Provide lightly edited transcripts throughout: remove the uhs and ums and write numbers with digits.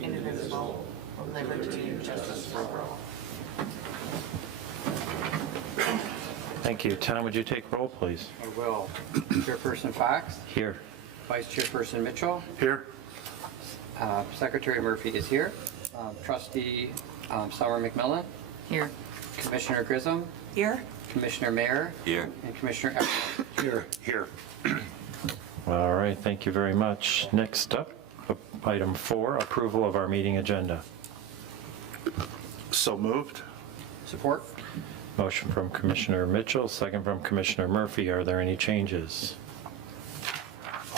indivisible, with liberty and justice for all. Thank you. Tom, would you take roll, please? I will. Chairperson Fox, Here. Vice Chairperson Mitchell, Here. Secretary Murphy is here, Trustee Summer McMillan, Here. Commissioner Grissom, Here. Commissioner Mayer, Here. and Commissioner Epler. Here. All right, thank you very much. Next up, item 4, approval of our meeting agenda. So moved. Support? Motion from Commissioner Mitchell, second from Commissioner Murphy. Are there any changes?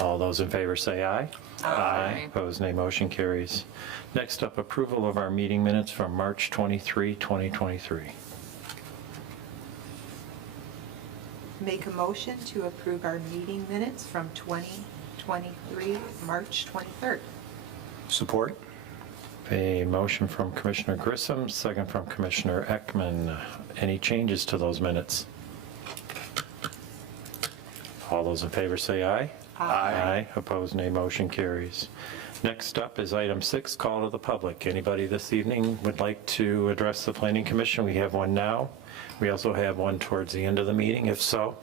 All those in favor say aye. Aye. Opposed, nay. Motion carries. Next up, approval of our meeting minutes from March 23, 2023. Make a motion to approve our meeting minutes from 2023, March 23rd. Support. A motion from Commissioner Grissom, second from Commissioner Ekman. Any changes to those minutes? All those in favor say aye. Aye. Opposed, nay. Motion carries. Next up is item 6, call to the public. Anybody this evening would like to address the Planning Commission? We have one now. We also have one towards the end of the meeting. If so,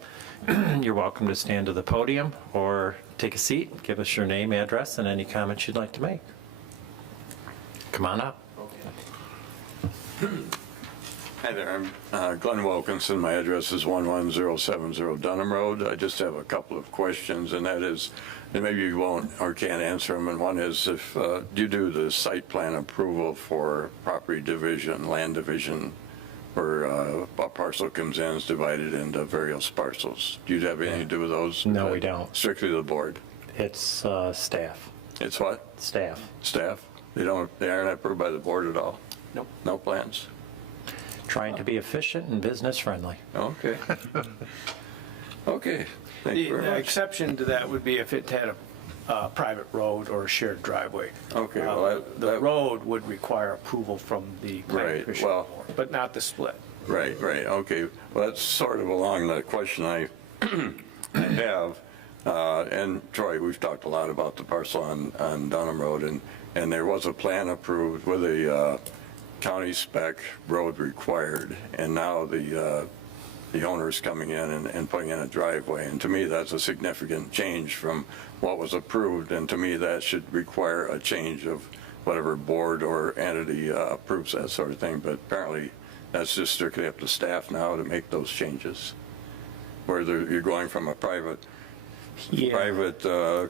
you're welcome to stand to the podium or take a seat. Give us your name, address, and any comments you'd like to make. Come on up. Hi there, I'm Glenn Wilkinson. My address is 11070 Dunham Road. I just have a couple of questions, and that is, and maybe you won't or can't answer them, and one is if you do the site plan approval for property division, land division, where a parcel comes in, is divided into various parcels. Do you have anything to do with those? No, we don't. Strictly the board? It's staff. It's what? Staff. Staff? They aren't approved by the board at all? Nope. No plans? Trying to be efficient and business friendly. Okay. Okay, thank you very The much. exception to that would be if it had a private road or a shared driveway. Okay, well, The road would require approval from the planning Right, commission, well- but not the split. Right, okay. Well, that's sort of along the question I have. And Troy, we've talked a lot about the parcel on Dunham Road, and there was a plan approved with a county spec road required, and now the owner's coming in and putting in a driveway. And to me, that's a significant change from what was approved, and to me, that should require a change of whatever board or entity approves that sort of thing. But apparently, that's just strictly up to staff now to make those changes. Whether you're going from a private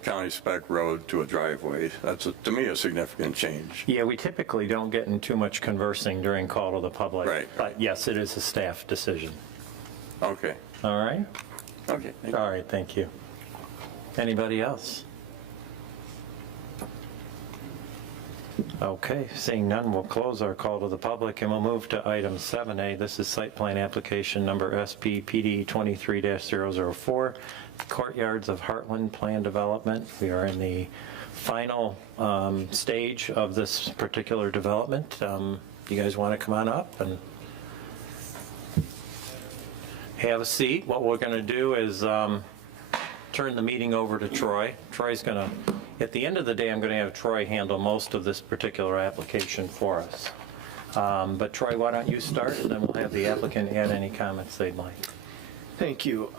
county spec road to a driveway, that's to me a significant change. Yeah, we typically don't get in too much conversing during call to the public. Right. But yes, it is a staff decision. Okay. All right? Okay. Thank you. All right, thank you. Anybody else? Okay, seeing none, we'll close our call to the public and we'll move to item 7A. This is site plan application number SPPD 23-004, Courtyards of Heartland Plan Development. We are in the final stage of this particular development. You guys want to come on up and have a seat? What we're going to do is turn the meeting over to Troy. Troy's going to, at the end of the day, I'm going to have Troy handle most of this particular application for us. But Troy, why don't you start, and then we'll have the applicant add any comments they'd like. Thank you.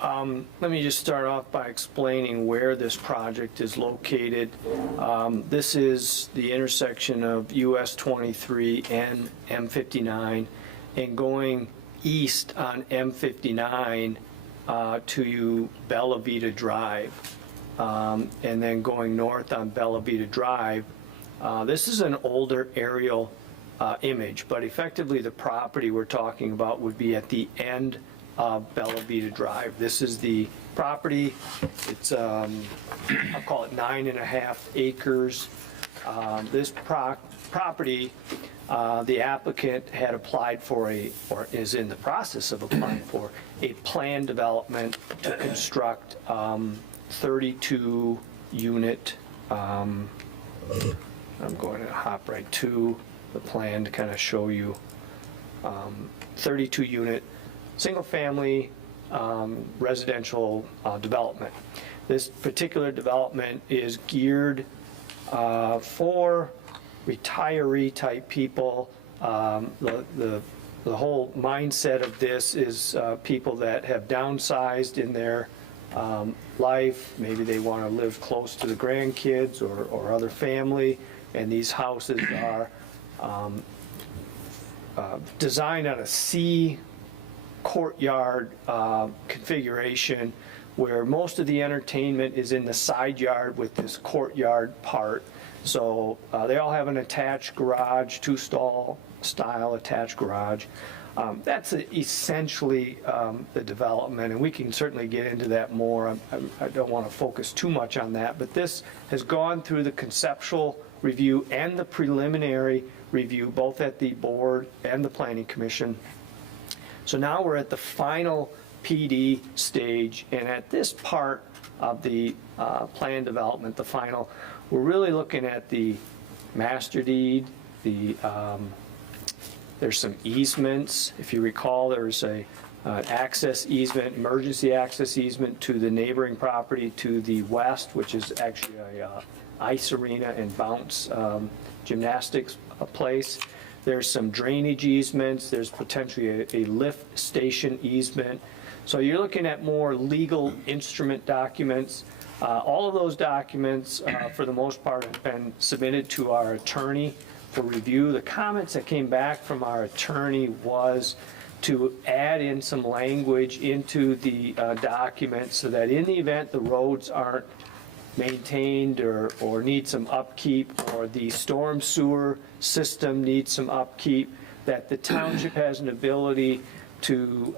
Let me just start off by explaining where this project is located. This is the intersection of US 23 and M59, and going east on M59 to Bella Vita Drive, and then going north on Bella Vita Drive. This is an older aerial image, but effectively the property we're talking about would be at the end of Bella Vita Drive. This is the property. It's, I'll call it 9.5 acres. This property, the applicant had applied for or is in the process of applying for a planned development to construct 32 unit, I'm going to hop right to the plan to kind of show you 32 unit single family residential development. This particular development is geared for retiree-type people. The whole mindset of this is people that have downsized in their life. Maybe they want to live close to the grandkids or other family, and these houses are designed on a C courtyard configuration, where most of the entertainment is in the side yard with this courtyard part. So they all have an attached garage, two-stall style attached garage. That's essentially the development, and we can certainly get into that more. I don't want to focus too much on that, but this has gone through the conceptual review and the preliminary review, both at the board and the planning commission. So now we're at the final PD stage, and at this part of the plan development, the final, we're really looking at the master deed, there's some easements. If you recall, there's an access easement, emergency access easement to the neighboring property to the west, which is actually a ice arena and bounce gymnastics place. There's some drainage easements. There's potentially a lift station easement. So you're looking at more legal instrument documents. All of those documents, for the most part, have been submitted to our attorney for review. The comments that came back from our attorney was to add in some language into the document so that in the event the roads aren't maintained or need some upkeep, or the storm sewer system needs some upkeep, that the township has an ability to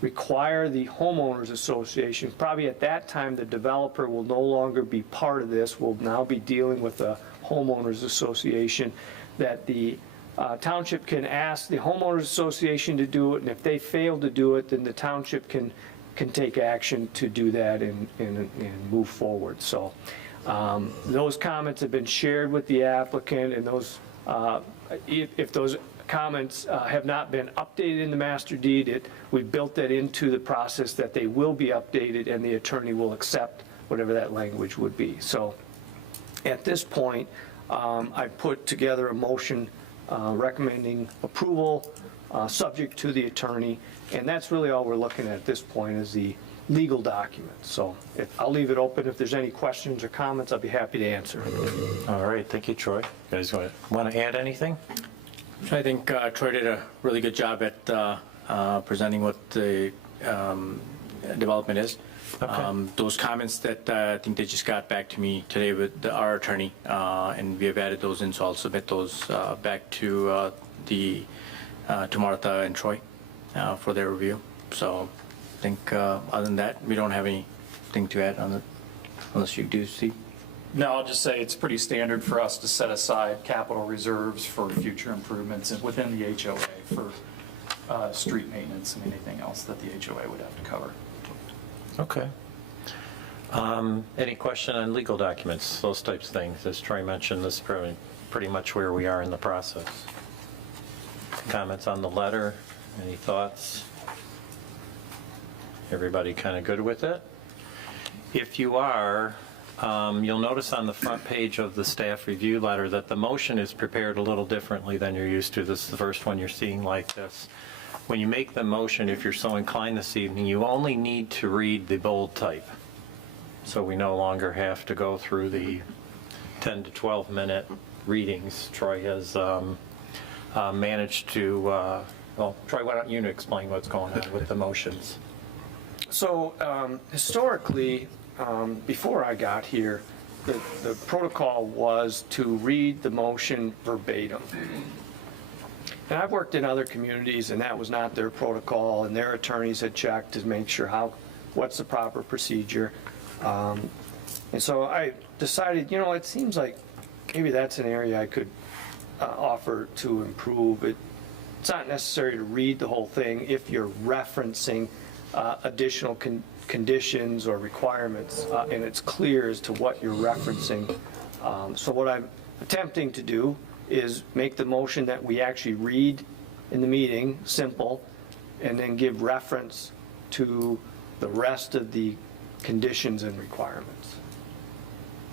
require the homeowners association. Probably at that time, the developer will no longer be part of this, will now be dealing with the homeowners association, that the township can ask the homeowners association to do it, and if they fail to do it, then the township can take action to do that and move forward. So those comments have been shared with the applicant, and those if those comments have not been updated in the master deed, we built that into the process that they will be updated, and the attorney will accept whatever that language would be. So at this point, I put together a motion recommending approval, subject to the attorney, and that's really all we're looking at this point is the legal documents. So I'll leave it open. If there's any questions or comments, I'll be happy to answer. All right, thank you, Troy. You guys want to add anything? I think Troy did a really good job at presenting what the development is. Okay. Those comments that I think they just got back to me today with our attorney, and we have added those in, so I'll submit those back to Martha and Troy for their review. So I think other than that, we don't have anything to add on it, unless you do, Steve. No, I'll just say it's pretty standard for us to set aside capital reserves for future improvements and within the HOA for street maintenance and anything else that the HOA would have to cover. Okay. Any question on legal documents, those types of things? As Troy mentioned, this is pretty much where we are in the process. Comments on the letter? Any thoughts? Everybody kind of good with it? If you are, you'll notice on the front page of the staff review letter that the motion is prepared a little differently than you're used to. This is the first one you're seeing like this. When you make the motion, if you're so inclined this evening, you only need to read the bold type. So we no longer have to go through the 10 to 12 minute readings. Troy has managed to, well, Troy, why don't you explain what's going on with the motions? So historically, before I got here, the protocol was to read the motion verbatim. And I've worked in other communities, and that was not their protocol, and their attorneys had checked to make sure what's the proper procedure. And so I decided, it seems like maybe that's an area I could offer to improve. It's not necessary to read the whole thing if you're referencing additional conditions or requirements, and it's clear as to what you're referencing. So what I'm attempting to do is make the motion that we actually read in the meeting, simple, and then give reference to the rest of the conditions and requirements,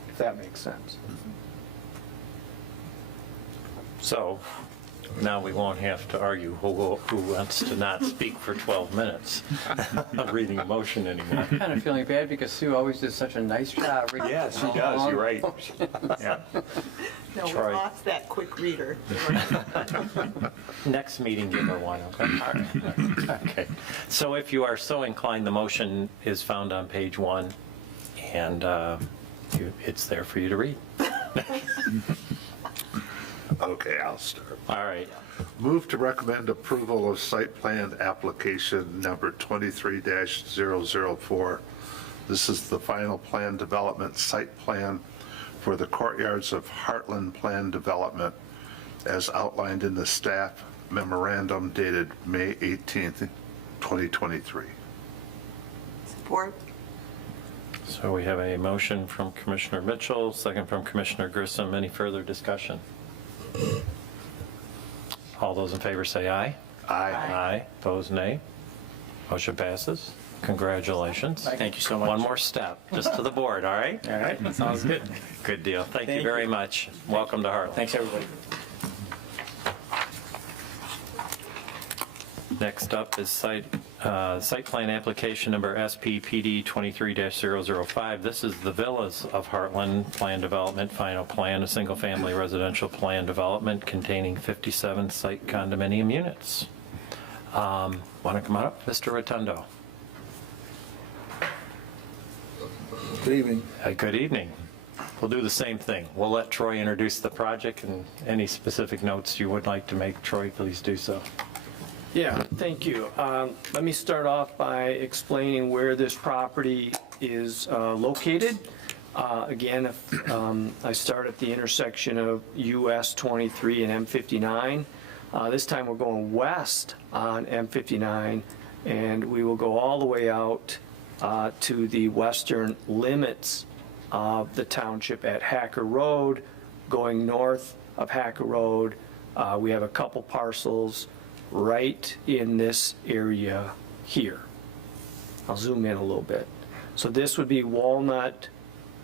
if that makes sense. So now we won't have to argue who wants to not speak for 12 minutes of reading a motion anymore. Kind of feeling bad because Sue always does such a nice job. reading Yes, she all does, along. you're right. Yeah. No, we Troy. lost that quick reader. Next meeting, give her one, okay? Okay. So if you are so inclined, the motion is found on page 1, and it's there for you to read. Okay, I'll start. All right. Move to recommend approval of site plan application number 23-004. This is the final plan development site plan for the courtyards of Heartland Plan Development as outlined in the staff memorandum dated May 18th, 2023. Support? So we have a motion from Commissioner Mitchell, second from Commissioner Grissom. Any further discussion? All those in favor say aye. Aye. Aye. Opposed, nay. Motion passes. Congratulations. Thank you so much. One more step, just to the board, all right? All right, that sounds good. Good deal. Thank you Thank very you. much. Welcome to Heartland. Thanks, everybody. Next up is site plan application number SPPD 23-005. This is the Villas of Heartland Plan Development Final Plan, a single-family residential plan development containing 57 site condominium units. Want to come on up, Mr. Rotundo? Good evening. Good evening. We'll do the same thing. We'll let Troy introduce the project, and any specific notes you would like to make, Troy, please do so. Yeah, thank you. Let me start off by explaining where this property is located. Again, I start at the intersection of US 23 and M59. This time we're going west on M59, and we will go all the way out to the western limits of the township at Hacker Road. Going north of Hacker Road, we have a couple parcels right in this area here. I'll zoom in a little bit. So this would be Walnut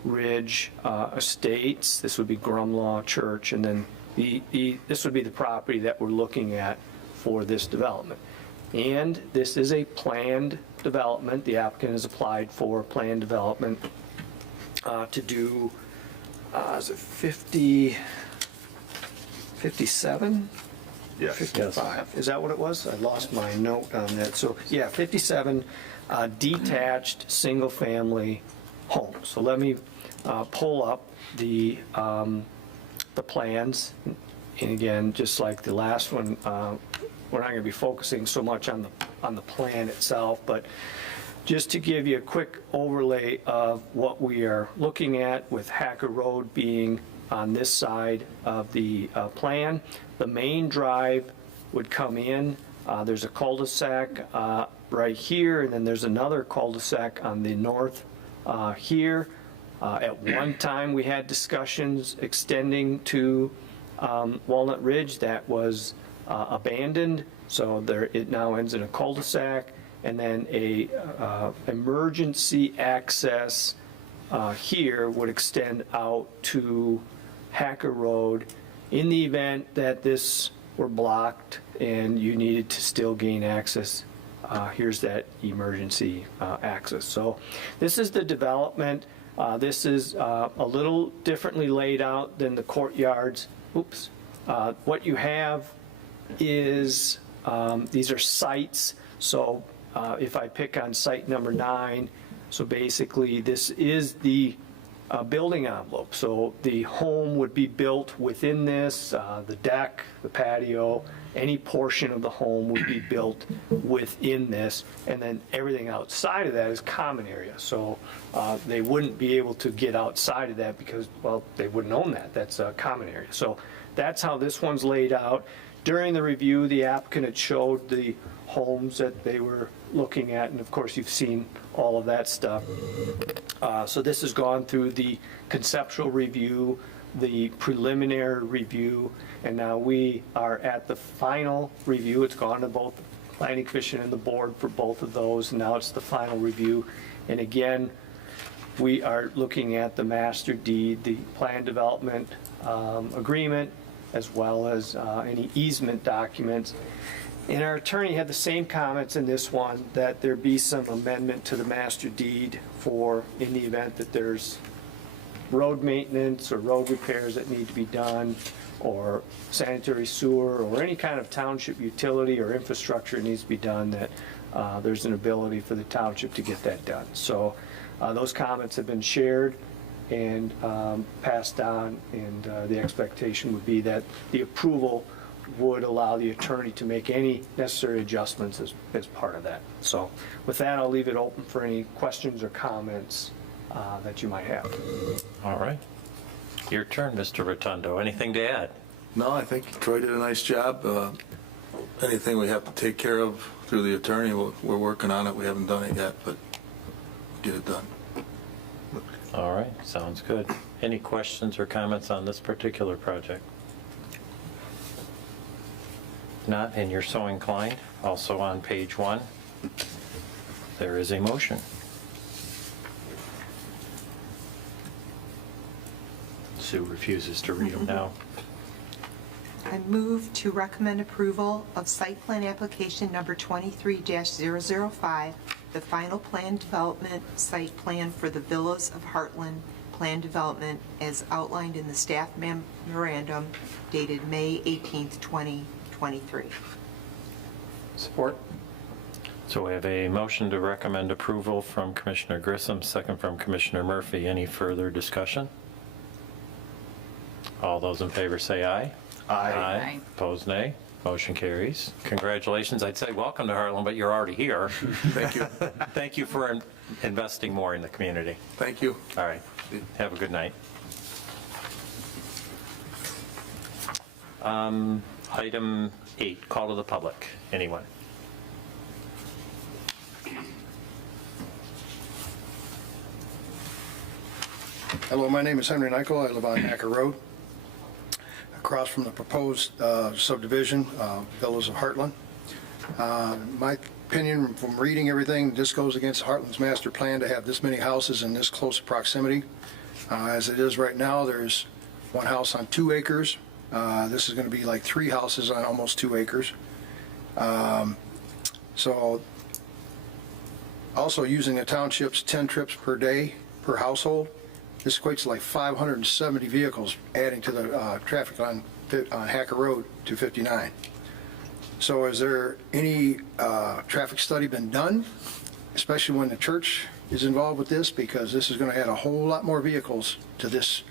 Ridge Estates, this would be Grumlaw Church, and then this would be the property that we're looking at for this development. And this is a planned development. The applicant has applied for planned development to do, is it 57? Yes. 55, is that what it was? I lost my note on that. So, yeah, 57 detached, single-family homes. So let me pull up the plans. And again, just like the last one, we're not going to be focusing so much on the plan itself, but just to give you a quick overlay of what we are looking at, with Hacker Road being on this side of the plan. The main drive would come in. There's a cul-de-sac right here, and then there's another cul-de-sac on the north here. At one time, we had discussions extending to Walnut Ridge. That was abandoned, so it now ends in a cul-de-sac, and then a emergency access here would extend out to Hacker Road in the event that this were blocked and you needed to still gain access. Here's that emergency access. So this is the development. This is a little differently laid out than the courtyards. Oops. What you have is, these are sites. So if I pick on site number 9, so basically this is the building envelope. So the home would be built within this, the deck, the patio, any portion of the home would be built within this, and then everything outside of that is common area. So they wouldn't be able to get outside of that because, well, they wouldn't own that. That's a common area. So that's how this one's laid out. During the review, the applicant had showed the homes that they were looking at, and of course you've seen all of that stuff. So this has gone through the conceptual review, the preliminary review, and now we are at the final review. It's gone to both Planning Commission and the board for both of those, and now it's the final review. And again, we are looking at the master deed, the plan development agreement, as well as any easement documents. And our attorney had the same comments in this one, that there be some amendment to the master deed for, in the event that there's road maintenance or road repairs that need to be done, or sanitary sewer, or any kind of township utility or infrastructure needs to be done, that there's an ability for the township to get that done. So those comments have been shared and passed on, and the expectation would be that the approval would allow the attorney to make any necessary adjustments as part of that. So with that, I'll leave it open for any questions or comments that you might have. All right. Your turn, Mr. Rotundo. Anything to add? No, I think Troy did a nice job. Anything we have to take care of through the attorney, we're working on it. We haven't done it yet, but we'll get it done. All right, sounds good. Any questions or comments on this particular project? Not, and you're so inclined, also on page 1, there is a motion. Sue refuses to read them now. I move to recommend approval of site plan application number 23-005, the final plan development site plan for the Villas of Heartland plan development as outlined in the staff memorandum dated May 18th, 2023. Support? So we have a motion to recommend approval from Commissioner Grissom, second from Commissioner Murphy. Any further discussion? All those in favor say aye. Aye. Opposed, nay. Motion carries. Congratulations. I'd say welcome to Heartland, but you're already here. Thank you. Thank you for investing more in the community. Thank you. All right. Have a good night. Item 8, call to the public. Anyone? Hello, my name is Henry Nichol. I live on Hacker Road, across from the proposed subdivision, Villas of Heartland. My opinion from reading everything, this goes against Heartland's master plan to have this many houses in this close proximity. As it is right now, there's one house on 2 acres. This is going to be like 3 houses on almost 2 acres. So also using the township's 10 trips per day per household, this equates to like 570 vehicles adding to the traffic on Hacker Road 259. So has there any traffic study been done, especially when the church is involved with this? Because this is going to add a whole lot more vehicles to this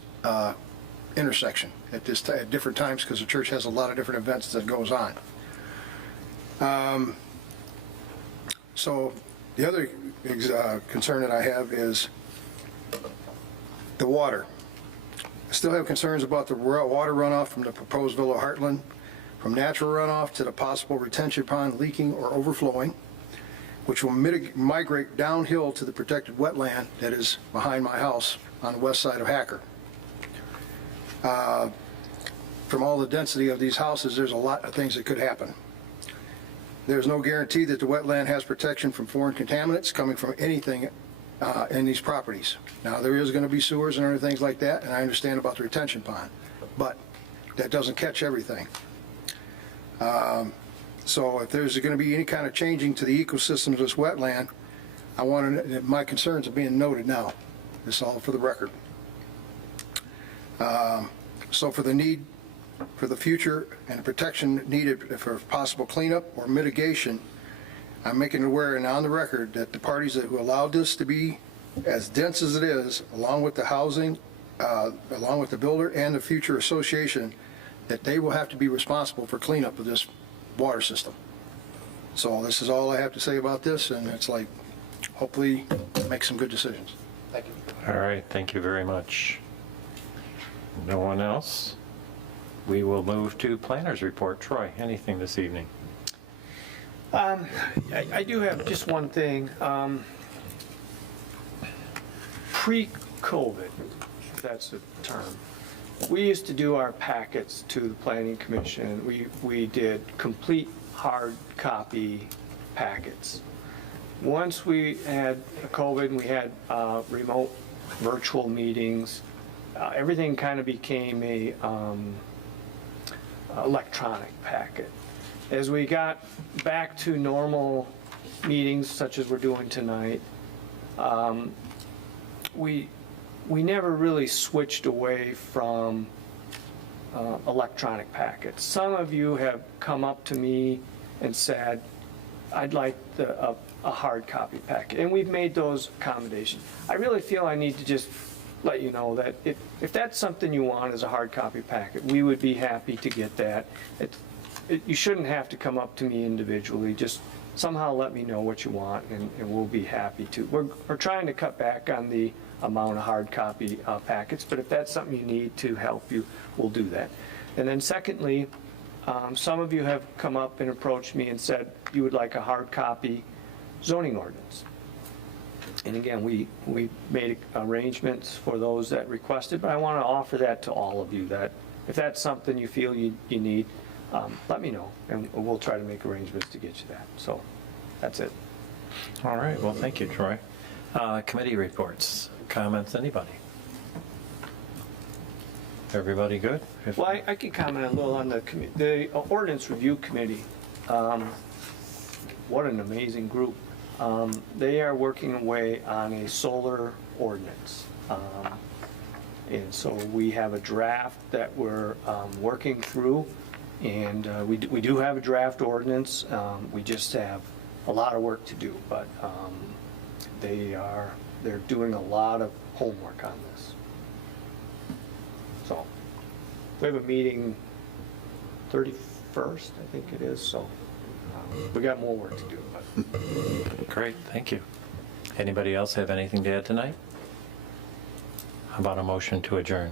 intersection at different times, because the church has a lot of different events that goes on. So the other concern that I have is the water. I still have concerns about the water runoff from the proposed Villa Heartland, from natural runoff to the possible retention pond leaking or overflowing, which will migrate downhill to the protected wetland that is behind my house on the west side of Hacker. From all the density of these houses, there's a lot of things that could happen. There's no guarantee that the wetland has protection from foreign contaminants coming from anything in these properties. Now, there is going to be sewers and other things like that, and I understand about the retention pond, but that doesn't catch everything. So if there's going to be any kind of changing to the ecosystem of this wetland, my concerns are being noted now. This is all for the record. So for the need for the future and the protection needed for possible cleanup or mitigation, I'm making it aware and on the record that the parties who allowed this to be as dense as it is, along with the housing, along with the builder and the future association, that they will have to be responsible for cleanup of this water system. So this is all I have to say about this, and it's like, hopefully make some good decisions. Thank you. All right, thank you very much. No one else? We will move to planner's report. Troy, anything this evening? I do have just one thing. Pre-COVID, if that's the term, we used to do our packets to the Planning Commission. We did complete hard copy packets. Once we had COVID and we had remote virtual meetings, everything kind of became a electronic packet. As we got back to normal meetings, such as we're doing tonight, we never really switched away from electronic packets. Some of you have come up to me and said, I'd like a hard copy packet, and we've made those accommodations. I really feel I need to just let you know that if that's something you want as a hard copy packet, we would be happy to get that. You shouldn't have to come up to me individually, just somehow let me know what you want, and we'll be happy to. We're trying to cut back on the amount of hard copy packets, but if that's something you need to help you, we'll do that. And then secondly, some of you have come up and approached me and said you would like a hard copy zoning ordinance. And again, we made arrangements for those that requested, but I want to offer that to all of you, that if that's something you feel you need, let me know, and we'll try to make arrangements to get you that. So that's it. All right, well, thank you, Troy. Committee reports, comments, anybody? Everybody good? Well, I can comment a little on the Ordinance Review Committee. What an amazing group. They are working away on a solar ordinance. And so we have a draft that we're working through, and we do have a draft ordinance. We just have a lot of work to do, but they're doing a lot of homework on this. So we have a meeting 31st, I think it is, so we got more work to do. But Great, thank you. Anybody else have anything to add tonight? How about a motion to adjourn?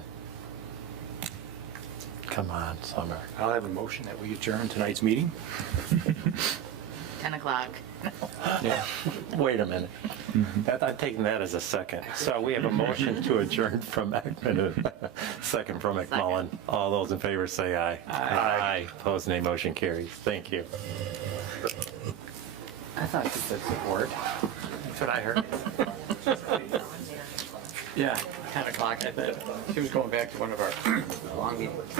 Come on, Summer. I'll have a motion that we adjourn tonight's meeting. 10 o'clock. Yeah. Wait a minute. I'm taking that as a second. So we have a motion to adjourn from Ekman, a second from McMullen. All those in favor say aye. Aye. Opposed, nay. Motion carries. Thank you. I thought you said support. That's what I heard. Yeah, 10 o'clock, I bet. She was going back to one of our long meetings.